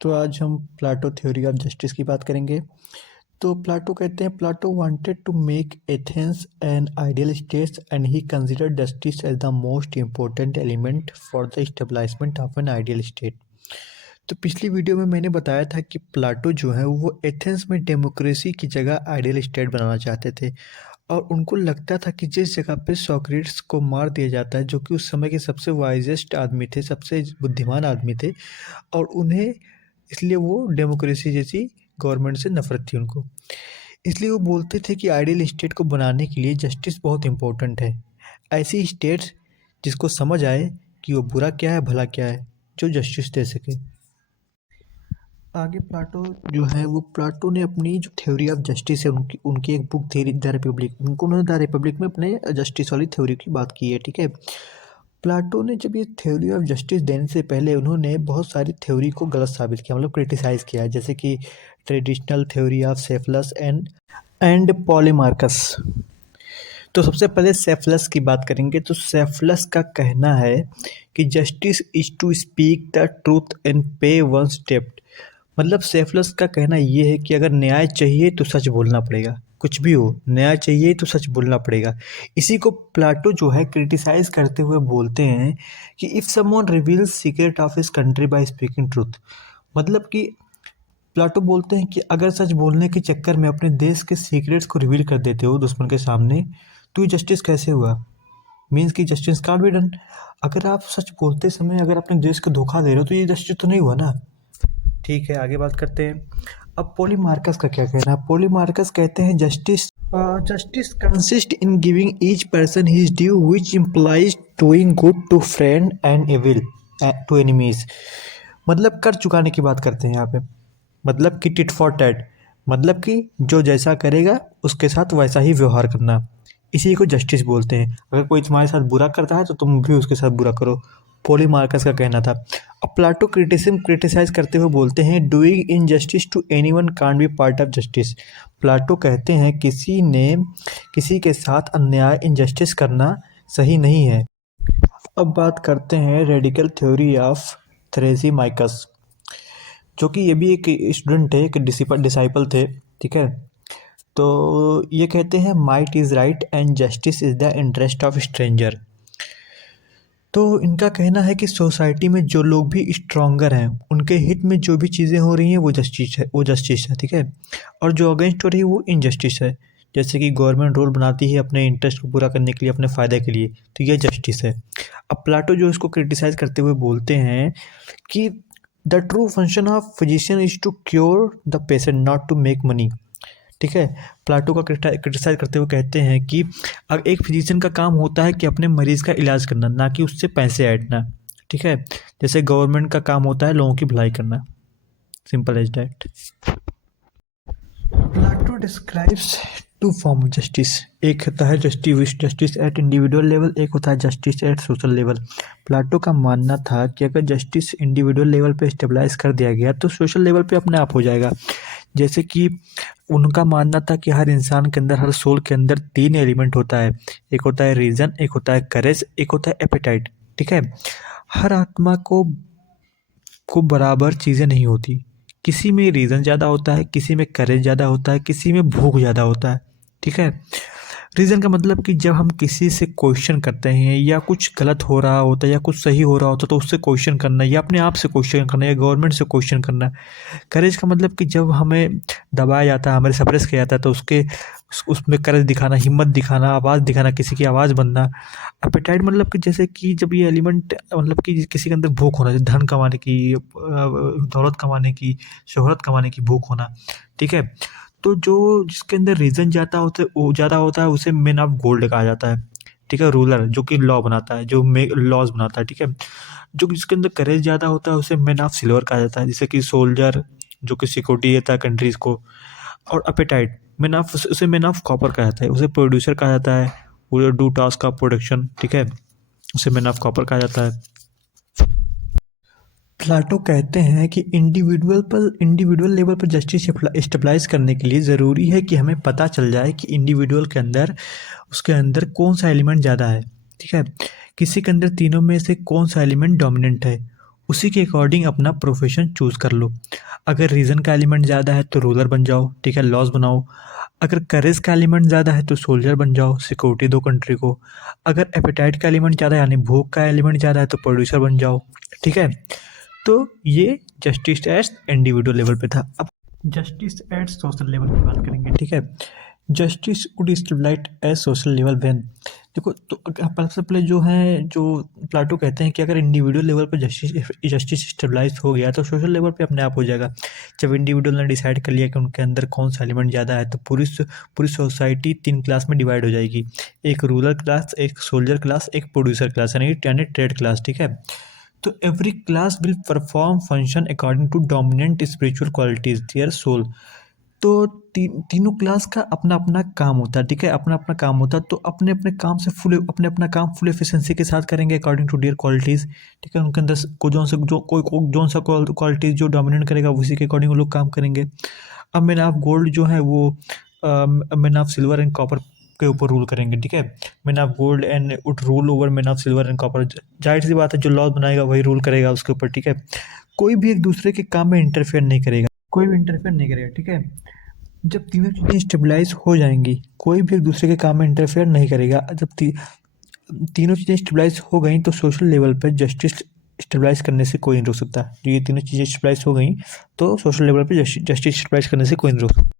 तो आज हम प्लाटो थ्योरी ऑफ जस्टिस की बात करेंगे। तो प्लाटो कहते हैं Plato wanted to make Athens an ideal state and he considered justice as the most important element for the stabilisement of an ideal state. तो पिछली वीडियो में मैंने बताया था कि प्लाटो जो है वो एथेंस में डेमोक्रेसी की जगह आइडियल स्टेट बनाना चाहते थे और उनको लगता था कि जिस जगह पे सोक्रेटिस को मार दिया जाता है, जो कि उस समय के सबसे वाइजेस्ट आदमी थे, सबसे बुद्धिमान आदमी थे, और उन्हें इसलिए वो डेमोक्रेसी जैसी गवर्नमेंट से नफरत थी उनको। इसलिए वो बोलते थे कि आइडियल स्टेट को बनाने के लिए जस्टिस बहुत इम्पोर्टेंट है। ऐसी स्टेट जिसको समझ आए कि वो बुरा क्या है भला क्या है, जो जस्टिस दे सके। आगे प्लाटो जो है वो प्लाटो ने अपनी जो थ्योरी ऑफ जस्टिस है उनकी उनकी एक बुक थी द रिपब्लिक, उन्होंने द रिपब्लिक में अपने जस्टिस वाली थ्योरी की बात की है। ठीक है, प्लाटो ने जब ये थ्योरी ऑफ जस्टिस देने से पहले उन्होंने बहुत सारी थ्योरी को गलत साबित किया, मतलब क्रिटिसाइज़ किया है, जैसे कि ट्रेडिशनल थ्योरी ऑफ सेफलस एंड पॉलीमार्कस। तो सबसे पहले सेफलस की बात करेंगे। तो सेफलस का कहना है कि justice is to speak the truth and pay one step. मतलब सेफलस का कहना ये है कि अगर न्याय चाहिए तो सच बोलना पड़ेगा, कुछ भी हो न्याय चाहिए तो सच बोलना पड़ेगा। इसी को प्लाटो जो है क्रिटिसाइज करते हुए बोलते हैं कि if someone reveals secret of his country by speaking truth, मतलब कि प्लाटो बोलते हैं कि अगर सच बोलने के चक्कर में अपने देश के सीक्रेट्स को रिवील कर देते हो दुश्मन के सामने, तो ये जस्टिस कैसे हुआ? मीन्स कि जस्टिस कांट बी डन। अगर आप सच बोलते समय अगर अपने देश को धोखा दे रहे हो तो ये जस्टिस तो नहीं हुआ ना। ठीक है, आगे बात करते हैं। अब पॉलीमार्कस का क्या कहना है? पॉलीमार्कस कहते हैं justice consist in giving each person his due which implies doing good to friend and evil to enemies. मतलब कर चुकाने की बात करते हैं यहाँ पे, मतलब कि टिट फॉर टैट, मतलब कि जो जैसा करेगा उसके साथ वैसा ही व्यवहार करना। इसी को जस्टिस बोलते हैं। अगर कोई तुम्हारे साथ बुरा करता है तो तुम भी उसके साथ बुरा करो। पॉलीमार्कस का कहना था। अब प्लाटो क्रिटिसाइज करते हुए बोलते हैं doing injustice to anyone can't be part of justice. Plato कहते हैं किसी के साथ अन्याय इनजस्टिस करना सही नहीं है। अब बात करते हैं रेडिकल थ्योरी ऑफ थ्रेसिमाइकस, जो कि ये भी एक स्टूडेंट थे, एक डिसाइपल थे। ठीक है, तो ये कहते हैं might is right and justice is the interest of stranger. तो इनका कहना है कि सोसाइटी में जो लोग भी स्ट्रॉन्गर हैं उनके हित में जो भी चीज़ें हो रही हैं वो जस्टिस है। ठीक है, और जो अगेंस्ट हो रही है वो इनजस्टिस है। जैसे कि गवर्नमेंट रूल बनाती है अपने इंटरेस्ट को पूरा करने के लिए, अपने फ़ायदे के लिए, तो ये जस्टिस है। अब प्लाटो जो इसको क्रिटिसाइज़ करते हुए बोलते हैं कि the true function of physician is to cure the patient not to make money. ठीक है, प्लाटो का क्रिटिसाइज करते हुए कहते हैं कि अब एक फिजिशियन का काम होता है कि अपने मरीज़ का इलाज करना, ना कि उससे पैसे ऐंठना। ठीक है, जैसे गवर्नमेंट का काम होता है लोगों की भलाई करना। Simple as that. Plato describes two form of justice. एक होता है जस्टिस एट इंडिविजुअल लेवल, एक होता है justice eight social level. Plato का मानना था कि अगर जस्टिस इंडिविजुअल लेवल पे स्टेबलाइज कर दिया गया तो सोशल लेवल पे अपने आप हो जाएगा। जैसे कि उनका मानना था कि हर इंसान के अंदर, हर सोल के अंदर 3 एलिमेंट होता है। एक होता है रीज़न, एक होता है करेज, एक होता है एपेटाइट। ठीक है, हर आत्मा को बराबर चीज़ें नहीं होती। किसी में रीज़न ज़्यादा होता है, किसी में करेज ज़्यादा होता है, किसी में भूख ज़्यादा होता है। ठीक है, रीज़न का मतलब कि जब हम किसी से क्वेश्चन करते हैं या कुछ गलत हो रहा होता है या कुछ सही हो रहा होता है तो उससे क्वेश्चन करना, या अपने आप से क्वेश्चन करना, या गवर्नमेंट से क्वेश्चन करना। करेज का मतलब कि जब हमें दबाया जाता है, हमारे सप्रेस किया जाता है, तो उसमें करेज दिखाना, हिम्मत दिखाना, आवाज़ दिखाना, किसी की आवाज़ बनना। एपेटाइट मतलब कि जैसे कि जब ये एलिमेंट, मतलब कि किसी के अंदर भूख होना, जैसे धन कमाने की, दौलत कमाने की, शोहरत कमाने की भूख होना। ठीक है, तो जो जिसके अंदर रीज़न ज़्यादा होता है उसे मैन ऑफ गोल्ड कहा जाता है। ठीक है, रूलर जो कि लॉ बनाता है, जो लॉज बनाता है। ठीक है, जो जिसके अंदर करेज ज़्यादा होता है उसे मैन ऑफ सिल्वर कहा जाता है, जैसे कि सोल्जर जो कि सिक्योरिटी देता है कंट्रीज़ को। और एपेटाइट मैन ऑफ कॉपर कहा जाता है, उसे प्रोड्यूसर कहा जाता है, वो डू टास्क ऑफ प्रोडक्शन। ठीक है, उसे मैन ऑफ कॉपर कहा जाता है। प्लाटो कहते हैं कि इंडिविजुअल लेवल पर जस्टिस स्टेबलाइज करने के लिए ज़रूरी है कि हमें पता चल जाए कि इंडिविजुअल के अंदर, उसके अंदर कौन सा एलिमेंट ज़्यादा है। ठीक है, किसी के अंदर तीनों में से कौन सा एलिमेंट डोमिनेंट है। उसी के अकॉर्डिंग अपना प्रोफेशन चूज़ कर लो। अगर रीज़न का एलिमेंट ज़्यादा है तो रूलर बन जाओ, ठीक है, लॉज़ बनाओ। अगर करेज का एलिमेंट ज़्यादा है तो सोल्जर बन जाओ, सिक्योरिटी दो कंट्री को। अगर एपेटाइट का एलिमेंट ज़्यादा है यानी भूख का एलिमेंट ज़्यादा है तो प्रोड्यूसर बन जाओ, ठीक है। तो ये जस्टिस एट इंडिविजुअल लेवल पे था। अब जस्टिस एट सोशल लेवल की बात करेंगे, ठीक है। Justice would stabilise at social level when, देखो तो सबसे पहले जो है जो प्लाटो कहते हैं कि अगर इंडिविजुअल लेवल पर जस्टिस स्टेबलाइज हो गया तो सोशल लेवल पे अपने आप हो जाएगा। जब इंडिविजुअल ने डिसाइड कर लिया कि उनके अंदर कौन सा एलिमेंट ज़्यादा है तो पूरी सोसाइटी 3 क्लास में डिवाइड हो जाएगी। एक रूरल क्लास, एक सोल्जर क्लास, एक प्रोड्यूसर क्लास यानी ट्रेड क्लास, ठीक है। तो every class will perform function according to dominant spiritual qualities their soul. तो तीनों क्लास का अपना अपना काम होता है, ठीक है, अपना अपना काम होता है। तो अपने अपने काम से अपने अपना काम फुल एफिशिएंसी के साथ करेंगे अकॉर्डिंग टू डियर क्वालिटीज़, ठीक है। उनके अंदर को जोन सा क्वालिटीज़ जो डोमिनेट करेगा उसी के अकॉर्डिंग वो लोग काम करेंगे। अब मैन ऑफ गोल्ड जो है वो man of silver and copper के ऊपर रूल करेंगे, ठीक है। Man of gold and would rule over man of silver and copper. जाहिर सी बात है, जो लॉ बनाएगा वही रूल करेगा उसके ऊपर, ठीक है। कोई भी एक दूसरे के काम में इंटरफेयर नहीं करेगा, कोई भी इंटरफेयर नहीं करेगा, ठीक है। जब तीनों चीज़ें स्टेबलाइज हो जाएंगी, कोई भी एक दूसरे के काम में इंटरफेयर नहीं करेगा। जब तीनों चीज़ें स्टेबलाइज हो गई तो सोशल लेवल पर जस्टिस स्टेबलाइज करने से कोई नहीं रोक सकता। जो ये तीनों चीज़ें स्टेबलाइज हो गई तो सोशल लेवल पे जस्टिस स्टेबलाइज करने से कोई नहीं रोक सकता।